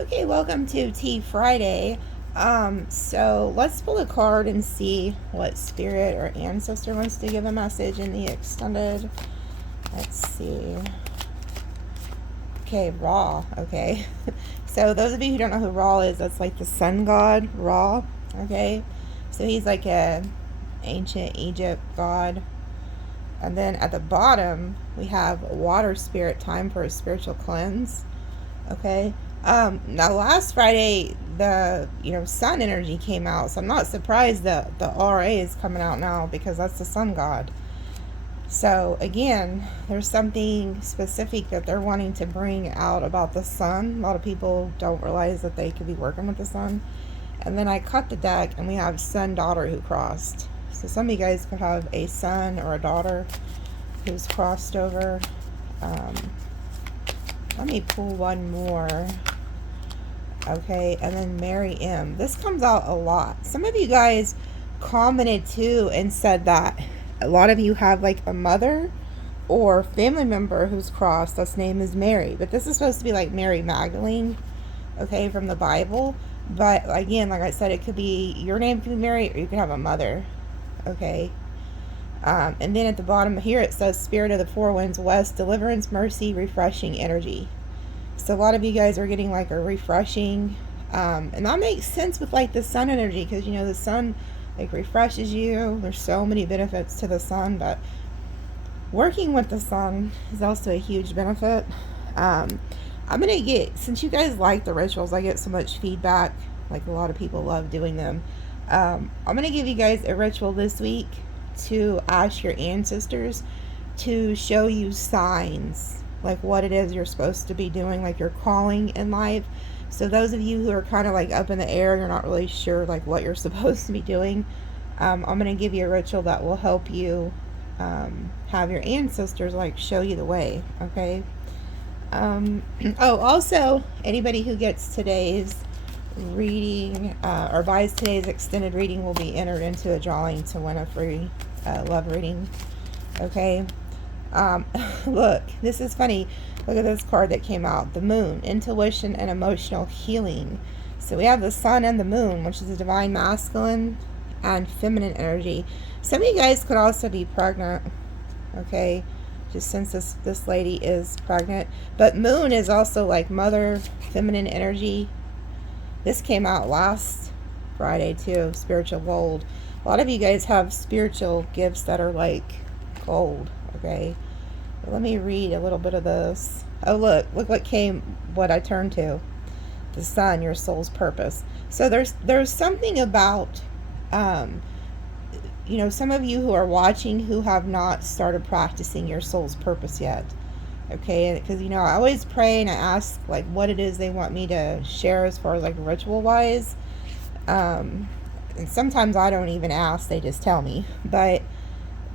Okay, welcome to Tea Friday. So let's pull a card and see what spirit or ancestor wants to give a message in the extended. Let's see. Okay, Ra. Okay. So those of you who don't know who Ra is, that's like the sun god, Ra. Okay. So he's like a ancient Egypt god. And then at the bottom, we have water spirit, time for a spiritual cleanse. Okay. Now last Friday, the sun energy came out, so I'm not surprised that the RA is coming out now because that's the sun god. So again, there's something specific that they're wanting to bring out about the sun. A lot of people don't realize that they could be working with the sun. And then I cut the deck and we have son daughter who crossed. So some of you guys could have a son or a daughter who's crossed over. Let me pull one more. Okay, and then Mary M. This comes out a lot. Some of you guys commented too and said that a lot of you have like a mother or family member who's crossed that's name is Mary. But this is supposed to be like Mary Magdalene, okay, from the Bible. But again, like I said, it could be, your name could be Mary, or you could have a mother, okay. And then at the bottom here it says Spirit of the Four Winds West, deliverance, mercy, refreshing energy. So a lot of you guys are getting like a refreshing, and that makes sense with like the sun energy, because the sun like refreshes you. There's so many benefits to the sun, but working with the sun is also a huge benefit. I'm gonna get, since you guys like the rituals, I get so much feedback, like a lot of people love doing them. I'm gonna give you guys a ritual this week to ask your ancestors to show you signs, like what it is you're supposed to be doing, like your calling in life. So those of you who are kind of like up in the air, you're not really sure like what you're supposed to be doing, I'm going to give you a ritual that will help you have your ancestors like show you the way, okay? Oh, also, anybody who gets today's reading or buys today's extended reading will be entered into a drawing to win a free love reading, okay? Look, this is funny. Look at this card that came out. The moon, intuition and emotional healing. So we have the sun and the moon, which is the divine masculine and feminine energy. Some of you guys could also be pregnant, okay, just since this lady is pregnant. But moon is also like mother, feminine energy. This came out last Friday too, spiritual gold. A lot of you guys have spiritual gifts that are like gold, okay? But let me read a little bit of this. Oh, look what I turned to. The sun, your soul's purpose. So there's something about, some of you who are watching who have not started practicing your soul's purpose yet. Okay, because I always pray and I ask like what it is they want me to share as far as like ritual wise. And sometimes I don't even ask, they just tell me. But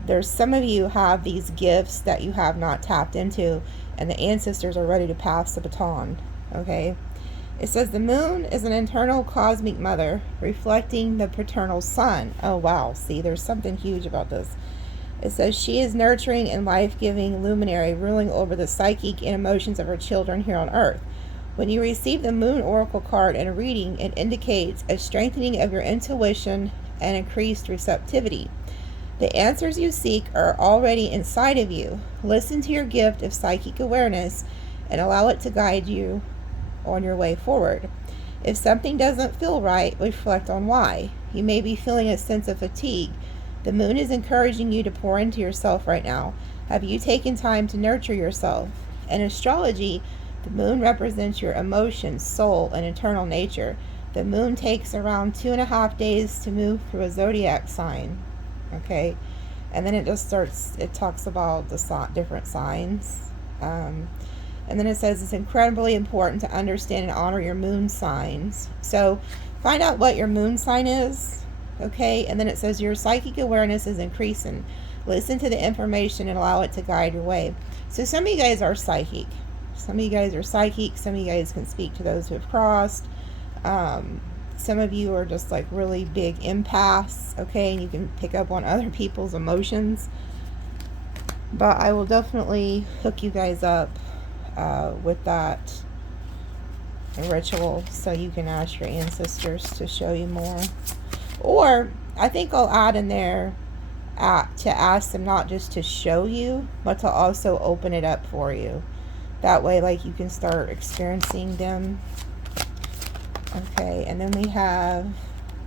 there's some of you have these gifts that you have not tapped into, and the ancestors are ready to pass the baton, okay? It says the moon is an internal cosmic mother reflecting the paternal sun. Oh, wow. See, there's something huge about this. It says she is nurturing and life-giving luminary ruling over the psychic and emotions of her children here on earth. When you receive the moon oracle card in a reading, it indicates a strengthening of your intuition and increased receptivity. The answers you seek are already inside of you. Listen to your gift of psychic awareness and allow it to guide you on your way forward. If something doesn't feel right, reflect on why. You may be feeling a sense of fatigue. The moon is encouraging you to pour into yourself right now. Have you taken time to nurture yourself? In astrology, the moon represents your emotions, soul, and internal nature. The moon takes around 2.5 days to move through a zodiac sign. Okay, and then it talks about the different signs. And then it says it's incredibly important to understand and honor your moon signs. So find out what your moon sign is, okay? And then it says your psychic awareness is increasing. Listen to the information and allow it to guide your way. So some of you guys are psychic. Some of you guys are psychic. Some of you guys can speak to those who have crossed. Some of you are just like really big empaths, okay? And you can pick up on other people's emotions. But I will definitely hook you guys up with that ritual, so you can ask your ancestors to show you more. Or I think I'll add in there to ask them not just to show you, but to also open it up for you. That way, like, you can start experiencing them. Okay, and then we have,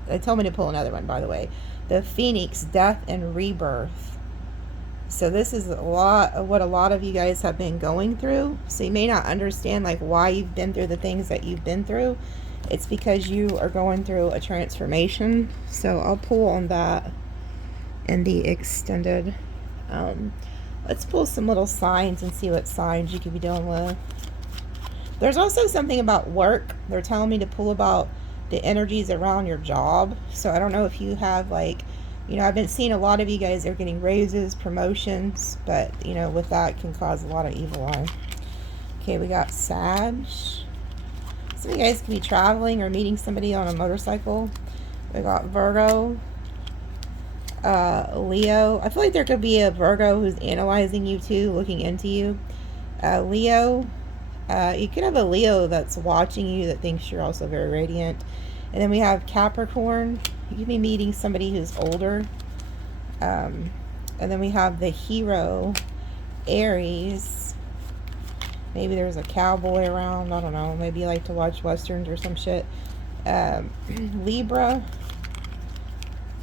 they told me to pull another one, by the way. The Phoenix, Death and Rebirth. So this is a lot of what a lot of you guys have been going through. So you may not understand, like, why you've been through the things that you've been through. It's because you are going through a transformation. So I'll pull on that in the extended. Let's pull some little signs and see what signs you could be dealing with. There's also something about work. They're telling me to pull about the energies around your job. So I don't know if you have, like, you know, I've been seeing a lot of you guys are getting raises, promotions, but, you know, with that can cause a lot of evil eye. Okay, we got Sag. Some of you guys can be traveling or meeting somebody on a motorcycle. We got Virgo. Leo. I feel like there could be a Virgo who's analyzing you too, looking into you. Leo. You could have a Leo that's watching you that thinks you're also very radiant. And then we have Capricorn. You could be meeting somebody who's older. And then we have the Hero, Aries. Maybe there's a cowboy around. I don't know. Maybe you like to watch Westerns or some shit. Libra.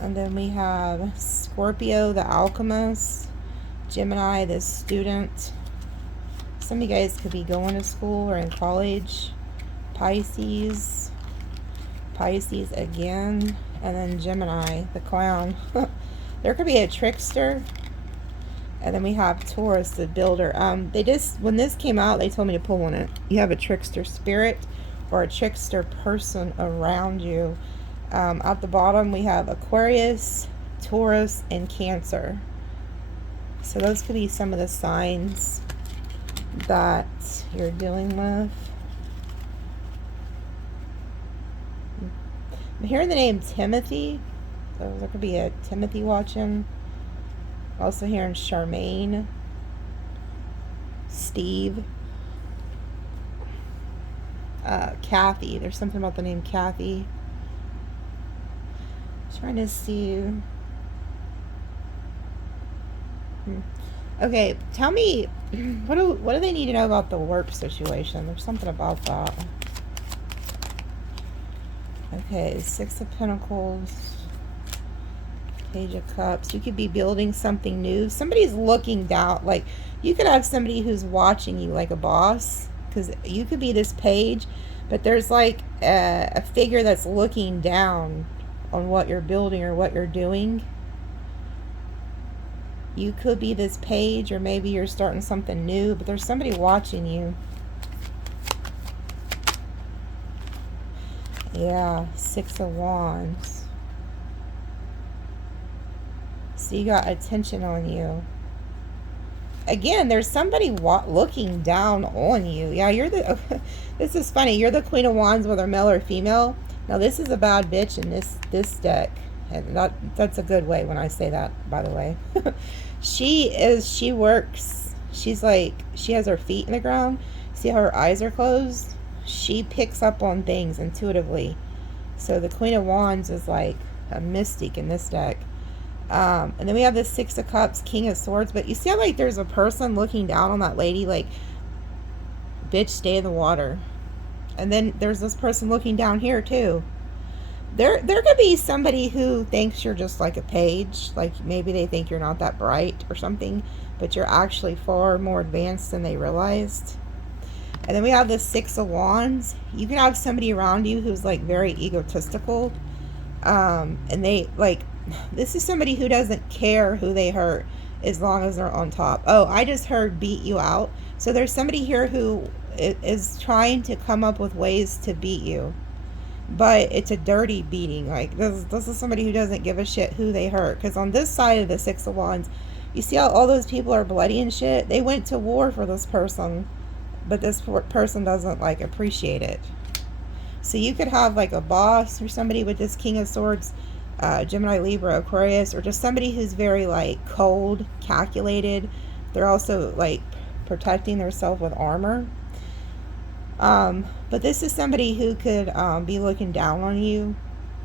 And then we have Scorpio, the Alchemist. Gemini, the Student. Some of you guys could be going to school or in college. Pisces. Pisces again. And then Gemini, the Clown. There could be a Trickster. And then we have Taurus, the Builder. They just, when this came out, they told me to pull on it. You have a trickster spirit or a trickster person around you. At the bottom, we have Aquarius, Taurus, and Cancer. So those could be some of the signs that you're dealing with. I'm hearing the name Timothy. So there could be a Timothy watching. Also hearing Charmaine, Steve, Kathy. There's something about the name Kathy. Trying to see. Okay, tell me, what do they need to know about the work situation? There's something about that. Okay, Six of Pentacles, Page of Cups. You could be building something new. Somebody's looking down. Like, you could have somebody who's watching you like a boss, because you could be this page, but there's like a figure that's looking down on what you're building or what you're doing. You could be this page, or maybe you're starting something new, but there's somebody watching you. Yeah, Six of Wands. So you got attention on you. Again, there's somebody looking down on you. Yeah, you're the... This is funny. You're the Queen of Wands, whether male or female. Now, this is a bad bitch in this deck. And that's a good way when I say that, by the way. She works. She's like, she has her feet in the ground. See how her eyes are closed? She picks up on things intuitively. So the Queen of Wands is like a mystic in this deck. And then we have the Six of Cups, King of Swords. But you see how, like, there's a person looking down on that lady, like, bitch, stay in the water. And then there's this person looking down here too. There could be somebody who thinks you're just like a page. Like, maybe they think you're not that bright or something, but you're actually far more advanced than they realized. And then we have the Six of Wands. You can have somebody around you who's like very egotistical. And they, like, this is somebody who doesn't care who they hurt as long as they're on top. Oh, I just heard beat you out. So there's somebody here who is trying to come up with ways to beat you. But it's a dirty beating. Like, this is somebody who doesn't give a shit who they hurt. Because on this side of the Six of Wands, you see how all those people are bloody and shit? They went to war for this person. But this person doesn't, like, appreciate it. So you could have, like, a boss or somebody with this King of Swords, Gemini, Libra, Aquarius, or just somebody who's very, like, cold, calculated. They're also, like, protecting themselves with armor. But this is somebody who could be looking down on you.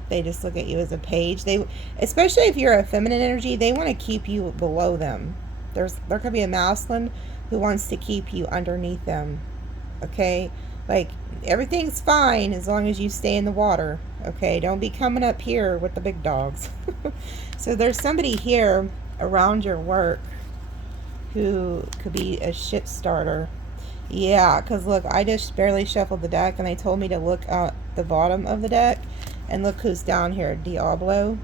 They just look at you as a page. They, especially if you're a feminine energy, they want to keep you below them. There could be a masculine who wants to keep you underneath them. Okay? Like, everything's fine as long as you stay in the water. Okay? Don't be coming up here with the big dogs. So there's somebody here around your work who could be a shit starter. Yeah, because look, I just barely shuffled the deck and they told me to look at the bottom of the deck and look who's down here, Diablo.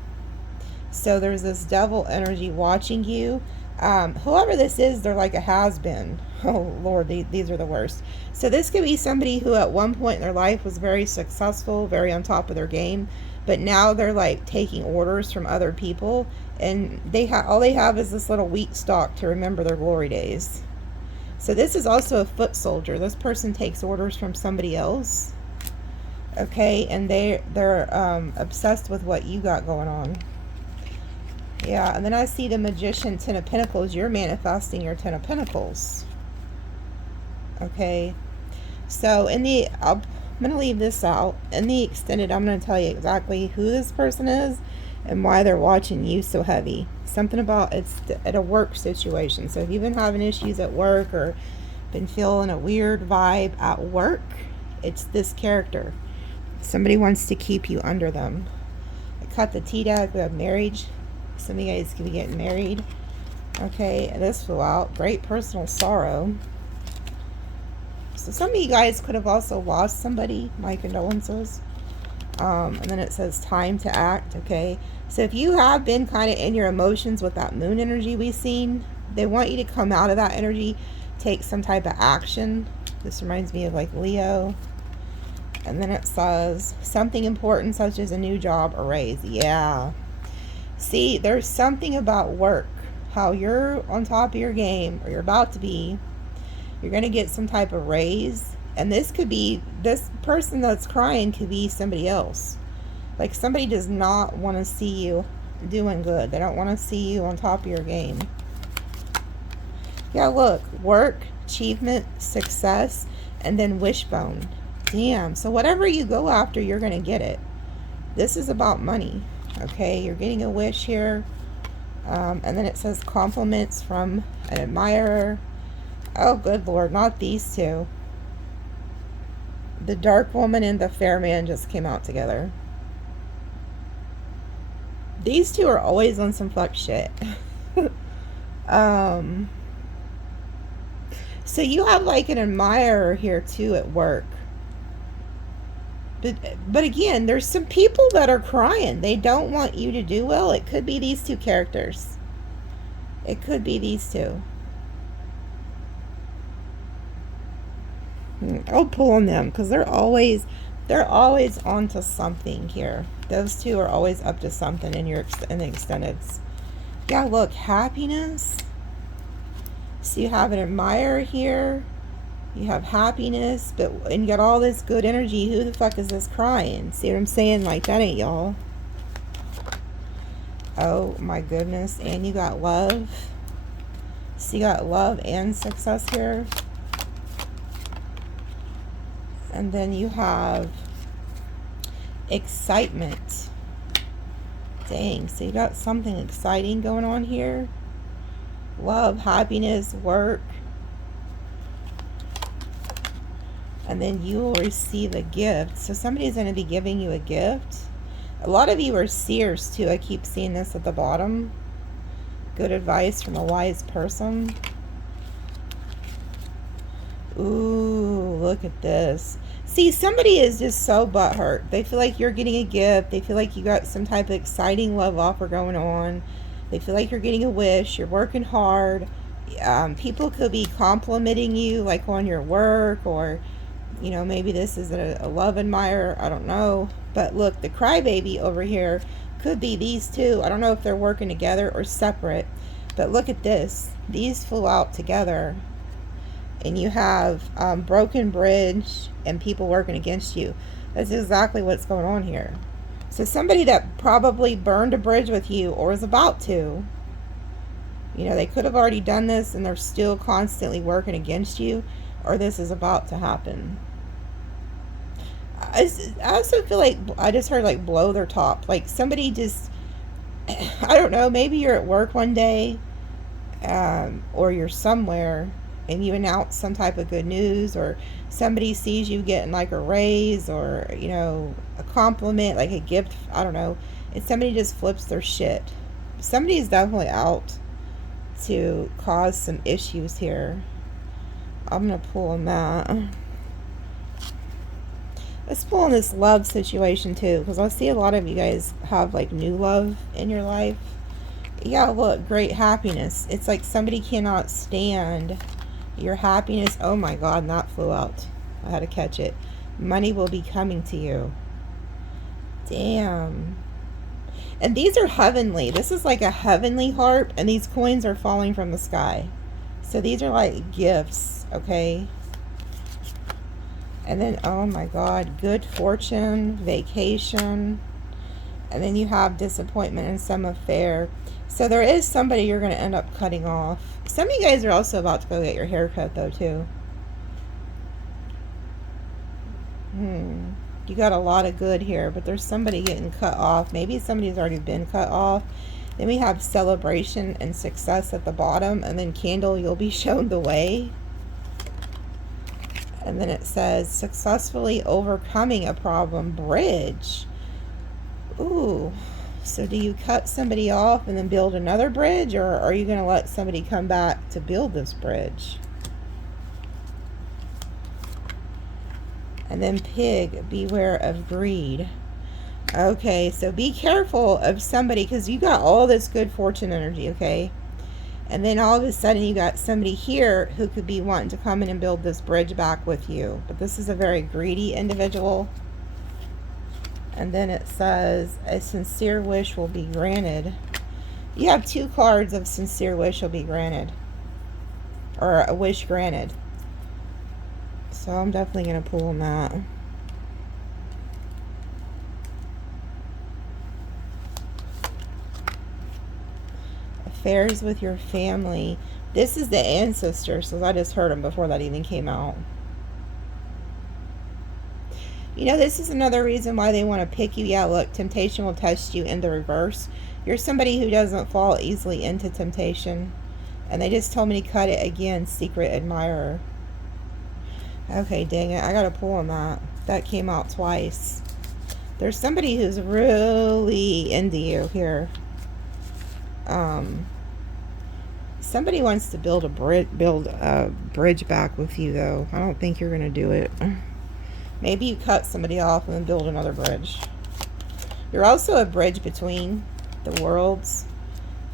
So there's this devil energy watching you. Whoever this is, they're like a has-been. Oh, Lord, these are the worst. So this could be somebody who at one point in their life was very successful, very on top of their game, but now they're like taking orders from other people, and all they have is this little wheat stalk to remember their glory days. So this is also a foot soldier. This person takes orders from somebody else. Okay, and they're obsessed with what you got going on. Yeah, and then I see the Magician, Ten of Pentacles. You're manifesting your Ten of Pentacles. Okay, so I'm going to leave this out. In the extended, I'm going to tell you exactly who this person is and why they're watching you so heavy. Something about it's at a work situation. So if you've been having issues at work or been feeling a weird vibe at work, it's this character. Somebody wants to keep you under them. I cut the T deck. We have marriage. Some of you guys could be getting married. Okay, this flew out. Great personal sorrow. So some of you guys could have also lost somebody. My condolences. And then it says time to act. Okay, so if you have been kind of in your emotions with that moon energy we've seen, they want you to come out of that energy, take some type of action. This reminds me of like Leo. And then it says something important such as a new job or raise. Yeah. See, there's something about work, how you're on top of your game, or you're about to be. You're going to get some type of raise. And this could be, this person that's crying could be somebody else. Like somebody does not want to see you doing good. They don't want to see you on top of your game. Yeah, look, work, achievement, success, and then wishbone. Damn, so whatever you go after, you're going to get it. This is about money. Okay, you're getting a wish here. And then it says compliments from an admirer. Oh, good Lord, not these two. The dark woman and the fair man just came out together. These two are always on some fuck shit. So you have like an admirer here too at work. But again, there's some people that are crying. They don't want you to do well. It could be these two characters. It could be these two. I'll pull on them because they're always onto something here. Those two are always up to something in the extendeds. Yeah, look, happiness. So you have an admirer here. You have happiness, and you got all this good energy. Who the fuck is this crying? See what I'm saying? Like, that ain't y'all. Oh, my goodness. And you got love. So you got love and success here. And then you have excitement. Dang, so you got something exciting going on here. Love, happiness, work. And then you will receive a gift. So somebody's going to be giving you a gift. A lot of you are seers too. I keep seeing this at the bottom. Good advice from a wise person. Ooh, look at this. See, somebody is just so butthurt. They feel like you're getting a gift. They feel like you got some type of exciting love offer going on. They feel like you're getting a wish. You're working hard. People could be complimenting you like on your work, or you know, maybe this is a love admirer. I don't know. But look, the crybaby over here could be these two. I don't know if they're working together or separate. But look at this. These flew out together. And you have broken bridge and people working against you. That's exactly what's going on here. So somebody that probably burned a bridge with you or is about to. You know, they could have already done this and they're still constantly working against you. Or this is about to happen. I also feel like I just heard like blow their top. Like somebody just, I don't know, maybe you're at work one day, or you're somewhere and you announce some type of good news, or somebody sees you getting like a raise, or, you know, a compliment, like a gift, I don't know, and somebody just flips their shit. Somebody's definitely out to cause some issues here. I'm gonna pull on that. Let's pull on this love situation too, because I see a lot of you guys have like new love in your life. Yeah, look, great happiness. It's like somebody cannot stand your happiness. Oh my God, and that flew out. I had to catch it. Money will be coming to you. Damn. And these are heavenly. This is like a heavenly harp, and these coins are falling from the sky. So these are like gifts, okay? And then, oh my God, good fortune, vacation. And then you have disappointment in some affair. So there is somebody you're going to end up cutting off. Some of you guys are also about to go get your hair cut, though, too. You got a lot of good here, but there's somebody getting cut off. Maybe somebody's already been cut off. Then we have celebration and success at the bottom. And then candle, you'll be shown the way. And then it says, successfully overcoming a problem, bridge. Ooh, so do you cut somebody off and then build another bridge, or are you going to let somebody come back to build this bridge? And then pig, beware of greed. Okay, so be careful of somebody, because you got all this good fortune energy, okay? And then all of a sudden you got somebody here who could be wanting to come in and build this bridge back with you. But this is a very greedy individual. And then it says, a sincere wish will be granted. You have 2 cards of sincere wish will be granted. Or a wish granted. So I'm definitely going to pull on that. Affairs with your family. This is the ancestor, so I just heard them before that even came out. You know, this is another reason why they want to pick you. Yeah, look, temptation will test you in the reverse. You're somebody who doesn't fall easily into temptation. And they just told me to cut it again, secret admirer. Okay, dang it. I got to pull on that. That came out twice. There's somebody who's really into you here. Somebody wants to build a bridge back with you, though. I don't think you're going to do it. Maybe you cut somebody off and then build another bridge. You're also a bridge between the worlds,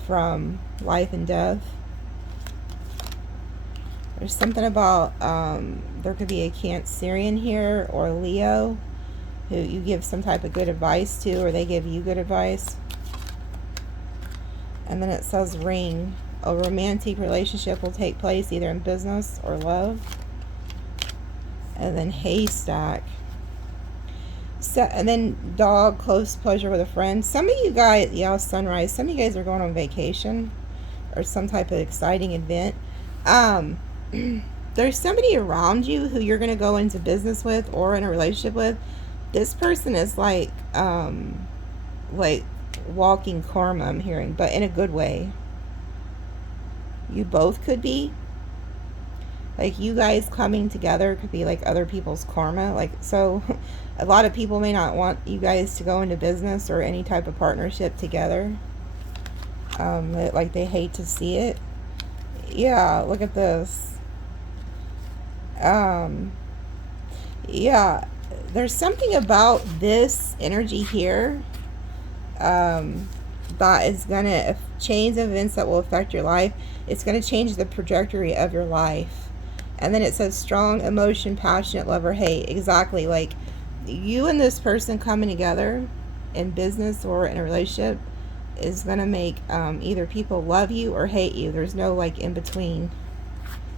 from life and death. There's something about, there could be a Cancerian here, or Leo, who you give some type of good advice to, or they give you good advice. And then it says ring. A romantic relationship will take place either in business or love. And then haystack. So, and then dog, close pleasure with a friend. Some of you guys, yeah, sunrise. Some of you guys are going on vacation or some type of exciting event. There's somebody around you who you're going to go into business with or in a relationship with. This person is like walking karma, I'm hearing, but in a good way. You both could be. Like, you guys coming together could be like other people's karma. Like, so a lot of people may not want you guys to go into business or any type of partnership together. Like, they hate to see it. Yeah, look at this. Yeah, there's something about this energy here that is going to change events that will affect your life. It's going to change the trajectory of your life. And then it says strong emotion, passionate, love or hate. Exactly. Like, you and this person coming together in business or in a relationship is going to make either people love you or hate you. There's no like in between.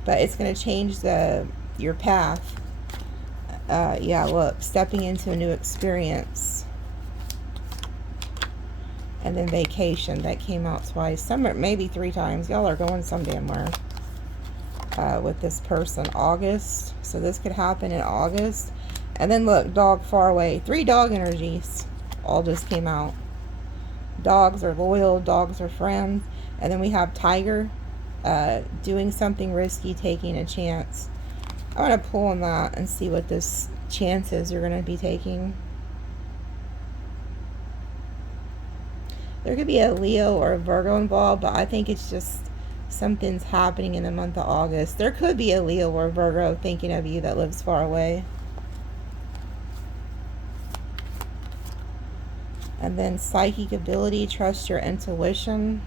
But it's going to change your path. Yeah, look, stepping into a new experience. And then vacation, that came out twice. Some, maybe 3 times. Y'all are going some damn where with this person. August. So this could happen in August. And then look, dog far away. 3 dog energies all just came out. Dogs are loyal, dogs are friends. And then we have tiger, doing something risky, taking a chance. I want to pull on that and see what this chance is you're going to be taking. There could be a Leo or a Virgo involved, but I think it's just something's happening in the month of August. There could be a Leo or a Virgo thinking of you that lives far away. And then psychic ability, trust your intuition.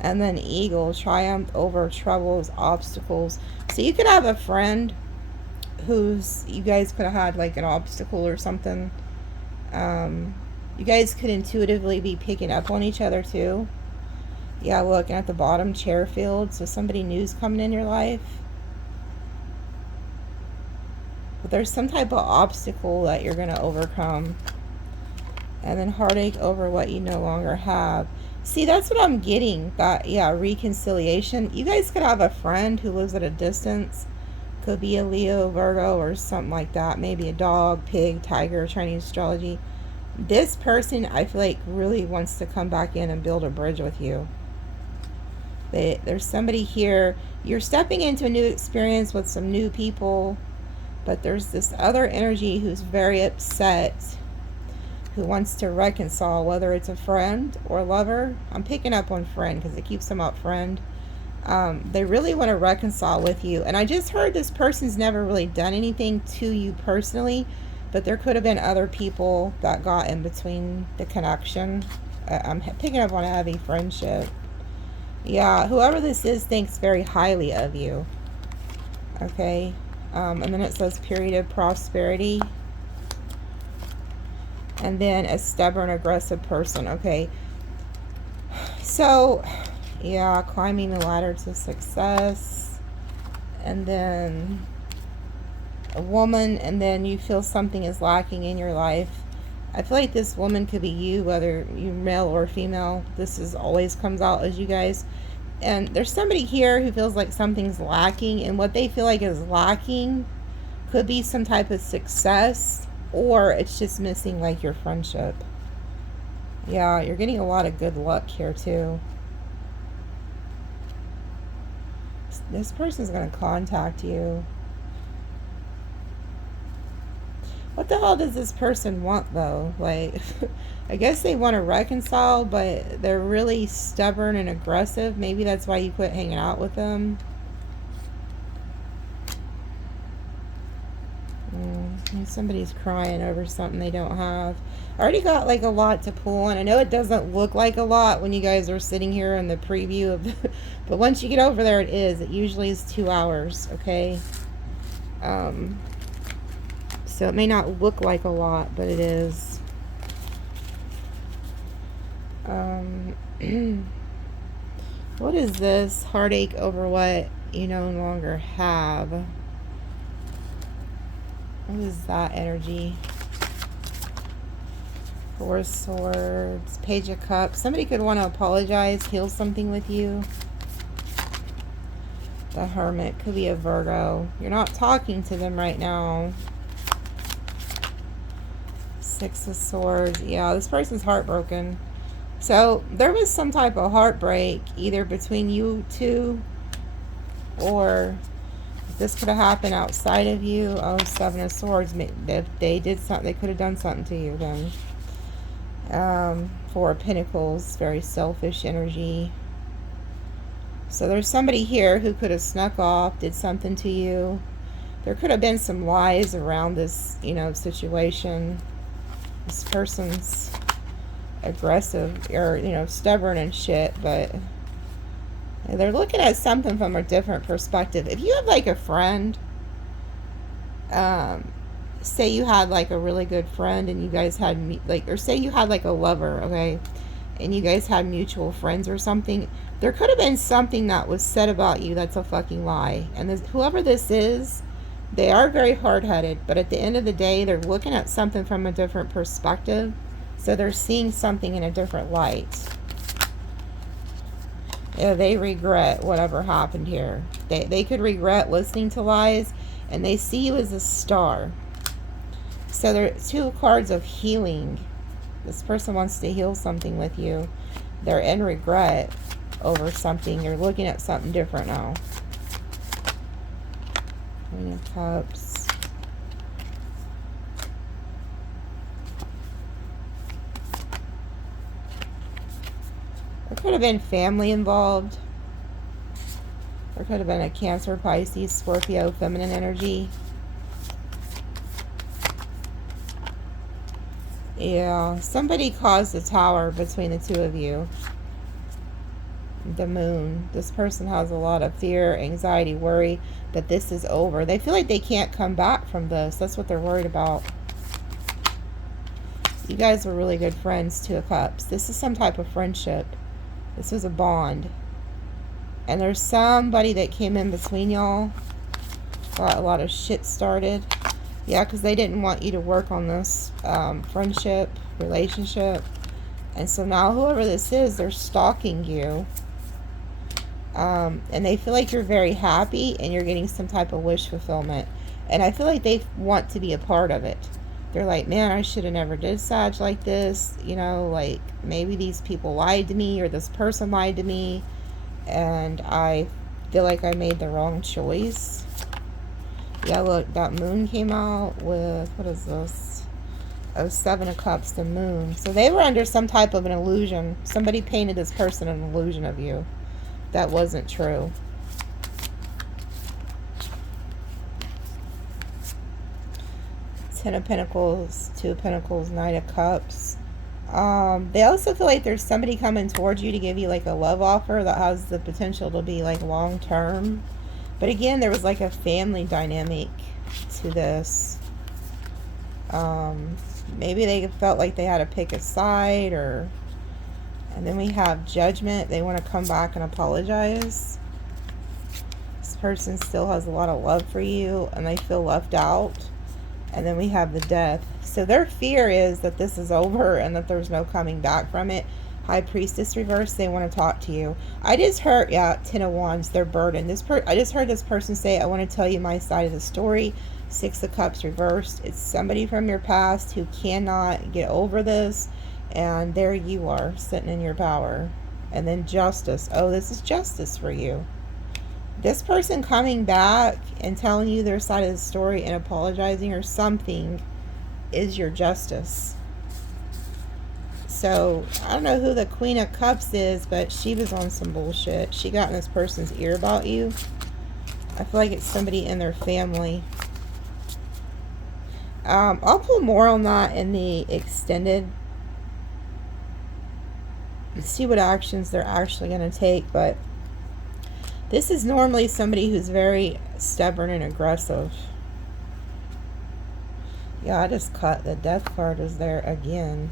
And then eagle, triumph over troubles, obstacles. So you could have a friend who's, you guys could have had like an obstacle or something. You guys could intuitively be picking up on each other too. Yeah, look, and at the bottom, chair field. So somebody new's coming in your life. But there's some type of obstacle that you're going to overcome. And then heartache over what you no longer have. See, that's what I'm getting. That, yeah, reconciliation. You guys could have a friend who lives at a distance. Could be a Leo, Virgo, or something like that. Maybe a dog, pig, tiger, Chinese astrology. This person, I feel like, really wants to come back in and build a bridge with you. There's somebody here. You're stepping into a new experience with some new people. But there's this other energy who's very upset, who wants to reconcile, whether it's a friend or a lover. I'm picking up on friend because it keeps them up friend. They really want to reconcile with you. And I just heard this person's never really done anything to you personally, but there could have been other people that got in between the connection. I'm picking up on a heavy friendship. Yeah, whoever this is thinks very highly of you. Okay. And then it says period of prosperity. And then a stubborn, aggressive person. Okay. So, yeah, climbing the ladder to success. And then a woman, and then you feel something is lacking in your life. I feel like this woman could be you, whether you're male or female. This is always comes out as you guys. And there's somebody here who feels like something's lacking, and what they feel like is lacking could be some type of success, or it's just missing like your friendship. Yeah, you're getting a lot of good luck here too. This person's going to contact you. What the hell does this person want though? Like, I guess they want to reconcile, but they're really stubborn and aggressive. Maybe that's why you quit hanging out with them. Somebody's crying over something they don't have. I already got like a lot to pull on. I know it doesn't look like a lot when you guys are sitting here in the preview of the, but once you get over there, it is. It usually is 2 hours, okay? So it may not look like a lot, but it is. What is this? Heartache over what you no longer have. What is that energy? 4 of Swords, Page of Cups. Somebody could want to apologize, heal something with you. The Hermit could be a Virgo. You're not talking to them right now. 6 of Swords. Yeah, this person's heartbroken. So there was some type of heartbreak either between you two, or this could have happened outside of you. Oh, 7 of Swords. If they did something, they could have done something to you then. 4 of Pentacles. Very selfish energy. So there's somebody here who could have snuck off, did something to you. There could have been some lies around this, you know, situation. This person's aggressive or, you know, stubborn and shit, but they're looking at something from a different perspective. If you have like a friend, say you had like a really good friend and you guys had like, or say you had like a lover, okay, and you guys had mutual friends or something, there could have been something that was said about you that's a fucking lie. And this, whoever this is, they are very hard-headed, but at the end of the day, they're looking at something from a different perspective. So they're seeing something in a different light. Yeah, they regret whatever happened here. They could regret listening to lies, and they see you as a star. So there are 2 cards of healing. This person wants to heal something with you. They're in regret over something. You're looking at something different now. Queen of Cups. There could have been family involved. There could have been a Cancer, Pisces, Scorpio, feminine energy. Yeah, somebody caused a tower between the 2 of you. The Moon. This person has a lot of fear, anxiety, worry that this is over. They feel like they can't come back from this. That's what they're worried about. You guys were really good friends, 2 of Cups. This is some type of friendship. This was a bond. And there's somebody that came in between y'all. Got a lot of shit started. Yeah, because they didn't want you to work on this friendship, relationship. And so now whoever this is, they're stalking you. And they feel like you're very happy and you're getting some type of wish fulfillment. And I feel like they want to be a part of it. They're like, man, I should have never did Sag like this. You know, like maybe these people lied to me or this person lied to me. And I feel like I made the wrong choice. Yeah, look, that Moon came out with, what is this? Oh, 7 of Cups, the Moon. So they were under some type of an illusion. Somebody painted this person an illusion of you. That wasn't true. Ten of Pentacles, 2 of Pentacles, 9 of Cups. They also feel like there's somebody coming towards you to give you like a love offer that has the potential to be like long term. But again, there was like a family dynamic to this. Maybe they felt like they had to pick a side, or... And then we have Judgment. They want to come back and apologize. This person still has a lot of love for you, and they feel left out. And then we have the Death. So their fear is that this is over and that there's no coming back from it. High Priestess reverse, they want to talk to you. I just heard, yeah, 10 of Wands, they're burdened. I just heard this person say, I want to tell you my side of the story. 6 of Cups reversed. It's somebody from your past who cannot get over this. And there you are, sitting in your power. And then Justice. Oh, this is justice for you. This person coming back and telling you their side of the story and apologizing or something is your justice. So, I don't know who the Queen of Cups is, but she was on some bullshit. She got in this person's ear about you. I feel like it's somebody in their family. I'll pull more on that in the extended. See what actions they're actually going to take, but this is normally somebody who's very stubborn and aggressive. Yeah, I just cut the Death card is there again.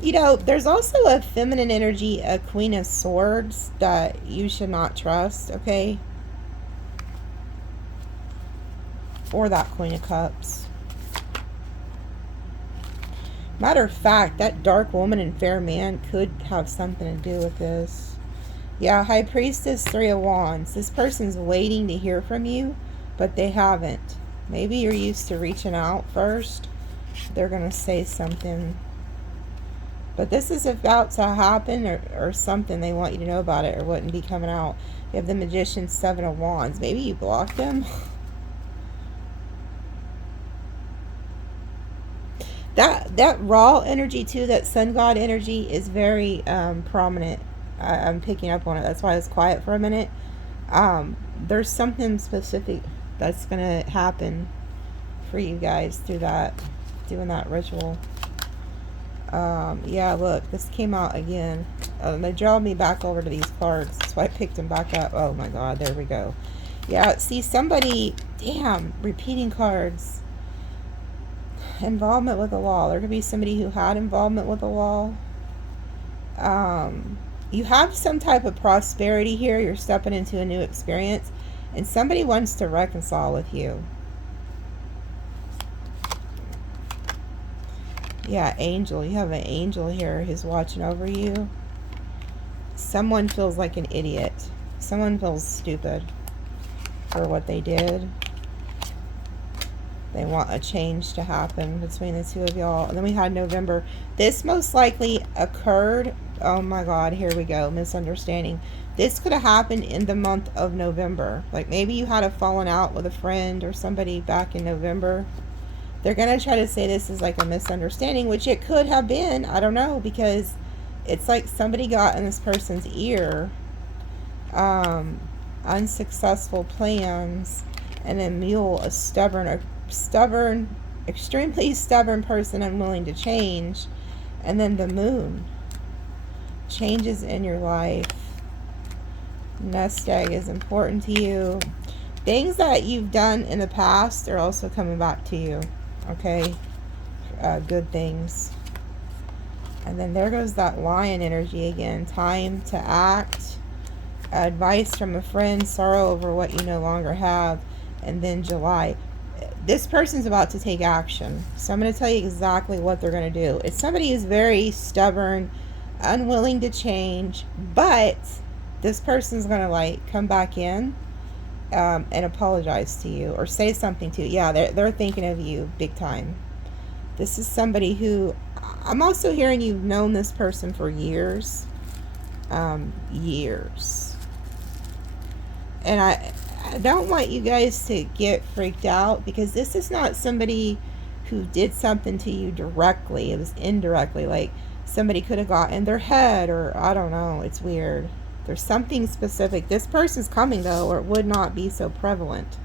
You know, there's also a feminine energy, a Queen of Swords, that you should not trust, okay? Or that Queen of Cups. Matter of fact, that dark woman and fair man could have something to do with this. Yeah, High Priestess, 3 of Wands. This person's waiting to hear from you, but they haven't. Maybe you're used to reaching out first. They're going to say something. But this is about to happen, or something. They want you to know about it or wouldn't be coming out. You have the Magician, 7 of Wands. Maybe you blocked them. That raw energy too, that sun god energy is very prominent. I'm picking up on it. That's why I was quiet for a minute. There's something specific that's going to happen for you guys through that, doing that ritual. Yeah, look, this came out again. They draw me back over to these cards. That's why I picked them back up. Oh my god, there we go. Yeah, see, somebody, damn, repeating cards. Involvement with the law. There could be somebody who had involvement with the law. You have some type of prosperity here. You're stepping into a new experience, and somebody wants to reconcile with you. Yeah, angel. You have an angel here who's watching over you. Someone feels like an idiot. Someone feels stupid for what they did. They want a change to happen between the two of y'all. And then we had November. This most likely occurred. Oh my God, here we go. Misunderstanding. This could have happened in the month of November. Like maybe you had a falling out with a friend or somebody back in November. They're going to try to say this is like a misunderstanding, which it could have been. I don't know, because it's like somebody got in this person's ear. Unsuccessful plans. And then mule, a stubborn, extremely stubborn person, unwilling to change. And then the moon, changes in your life. Nest egg is important to you. Things that you've done in the past are also coming back to you. Okay, good things. And then there goes that lion energy again. Time to act. Advice from a friend. Sorrow over what you no longer have. And then July. This person's about to take action. So I'm going to tell you exactly what they're going to do. It's somebody who's very stubborn, unwilling to change, but this person's going to like come back in and apologize to you or say something to you. Yeah, they're thinking of you big time. This is somebody who, I'm also hearing you've known this person for years. Years. And I don't want you guys to get freaked out, because this is not somebody who did something to you directly. It was indirectly. Like somebody could have got in their head, or I don't know. It's weird. There's something specific. This person's coming though, or it would not be so prevalent.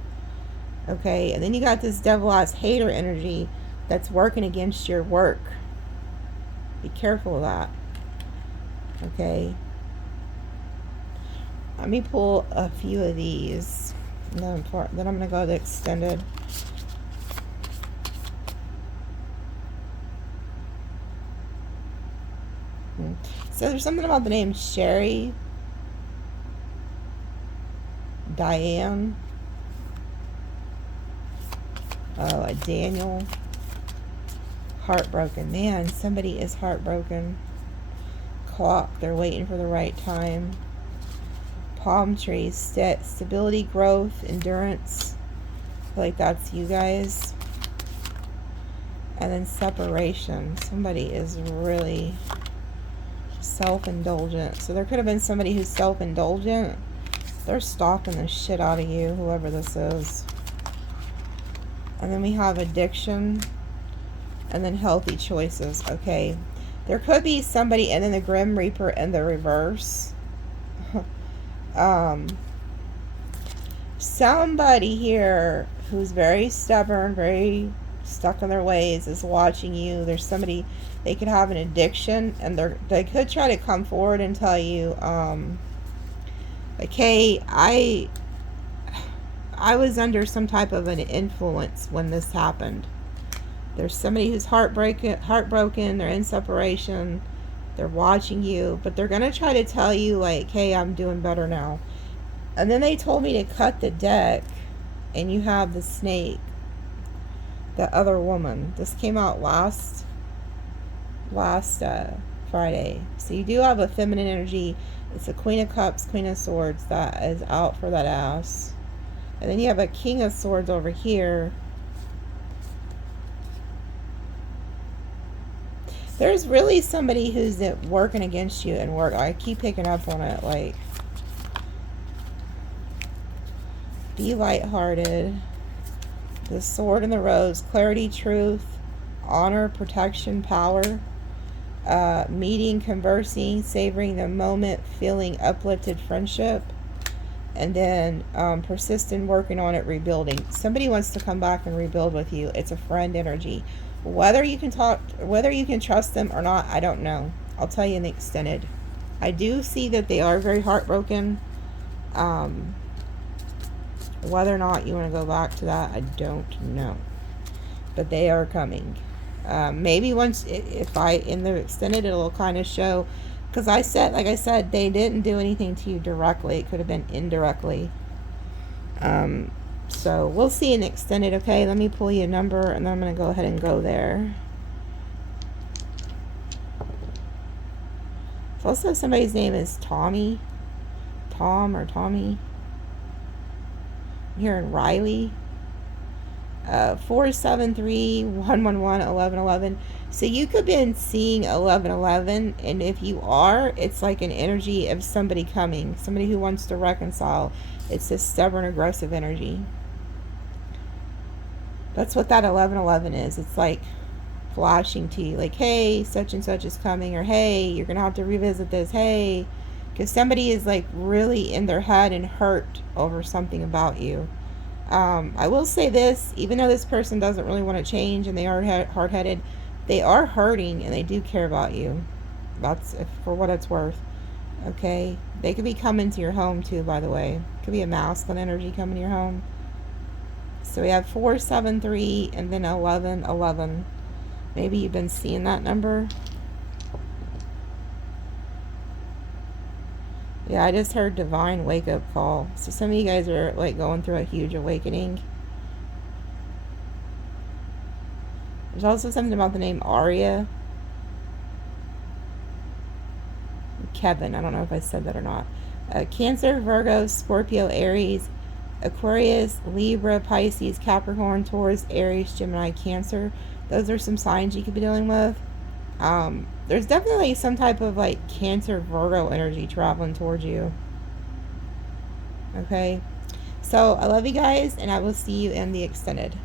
Okay, and then you got this devil-ass hater energy that's working against your work. Be careful of that. Okay. Let me pull a few of these. Then I'm going to go to extended. So there's something about the name Sherry, Diane, Daniel. Heartbroken. Man, somebody is heartbroken. Clock. They're waiting for the right time. Palm trees. Stability, growth, endurance. I feel like that's you guys. And then separation. Somebody is really self-indulgent. So there could have been somebody who's self-indulgent. They're stalking the shit out of you, whoever this is. And then we have addiction. And then healthy choices. Okay. There could be somebody, and then the Grim Reaper in the reverse. Somebody here who's very stubborn, very stuck in their ways is watching you. There's somebody, they could have an addiction, and they could try to come forward and tell you, like, hey, I was under some type of an influence when this happened. There's somebody who's heartbroken, they're in separation, they're watching you, but they're going to try to tell you, like, hey, I'm doing better now. And then they told me to cut the deck, and you have the snake, the other woman. This came out last Friday. So you do have a feminine energy. It's a Queen of Cups, Queen of Swords that is out for that ass. And then you have a King of Swords over here. There's really somebody who's working against you and work. I keep picking up on it. Like, be lighthearted. The Sword and the Rose. Clarity, truth, honor, protection, power. Meeting, conversing, savoring the moment, feeling uplifted, friendship. And then persistent, working on it, rebuilding. Somebody wants to come back and rebuild with you. It's a friend energy. Whether you can trust them or not, I don't know. I'll tell you in the extended. I do see that they are very heartbroken. Whether or not you want to go back to that, I don't know. But they are coming. Maybe once, in the extended, it'll kind of show. Because like I said, they didn't do anything to you directly. It could have been indirectly. So we'll see in extended. Okay, let me pull you a number, and then I'm going to go ahead and go there. It's also somebody's name is Tommy. Tom or Tommy. I'm hearing Riley. 473 111 1111. So you could be seeing 1111, and if you are, it's like an energy of somebody coming, somebody who wants to reconcile. It's this stubborn, aggressive energy. That's what that 1111 is. It's like flashing to you, like, hey, such and such is coming, or hey, you're gonna have to revisit this, hey, because somebody is like really in their head and hurt over something about you. I will say this, even though this person doesn't really want to change and they are hard-headed, they are hurting and they do care about you. That's for what it's worth. Okay? They could be coming to your home too, by the way. Could be a masculine energy coming to your home. So we have 473 and then 1111. Maybe you've been seeing that number. Yeah, I just heard divine wake-up call. So some of you guys are like going through a huge awakening. There's also something about the name Arya. Kevin, I don't know if I said that or not. Cancer, Virgo, Scorpio, Aries, Aquarius, Libra, Pisces, Capricorn, Taurus, Aries, Gemini, Cancer. Those are some signs you could be dealing with. There's definitely some type of like Cancer, Virgo energy traveling towards you. Okay? So I love you guys, and I will see you in the extended.